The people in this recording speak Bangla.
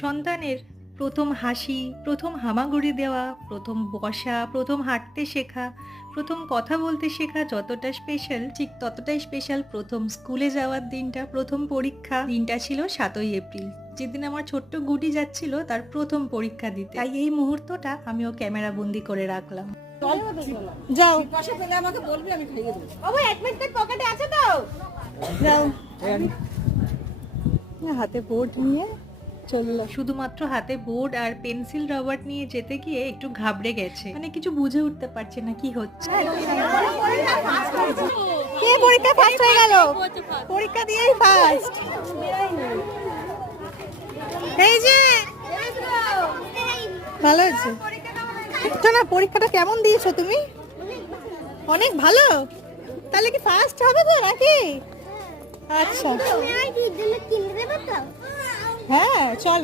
সন্তানের প্রথম হাসি, প্রথম হামাগুড়ি দেওয়া, প্রথম বসা, প্রথম হাঁটতে শেখা, প্রথম কথা বলতে শেখা যতটা স্পেশাল ঠিক ততটাই স্পেশাল প্রথম স্কুলে যাওয়ার দিনটা, প্রথম পরীক্ষা দিনটা ছিল ৭ই এপ্রিল। যেদিন আমার ছোট্ট গুডি যাচ্ছিল তার প্রথম পরীক্ষা দিতে। তাই এই মুহূর্তটা আমিও ক্যামেরা বন্দি করে রাখলাম। যাও পাশে পেলে আমাকে বলবি, আমি খাইয়ে দেবো। বাবু অ্যাডমিট পকেটে আছে তো যাও হাতে বোর্ড নিয়ে চললো। শুধুমাত্র হাতে বোর্ড আর পেন্সিল রবার নিয়ে যেতে গিয়ে একটু ঘাবড়ে গেছে, মানে কিছু বুঝে উঠতে পারছে না কি হচ্ছে। কে পরীক্ষা ফার্স্ট হয়ে গেল? পরীক্ষা দিয়েই ফার্স্ট। এই যে ভালো হয়েছে তো না? পরীক্ষাটা কেমন দিয়েছো তুমি? অনেক ভালো। তাহলে কি ফার্স্ট হবে তো নাকি? আচ্ছা হ্যাঁ চলো।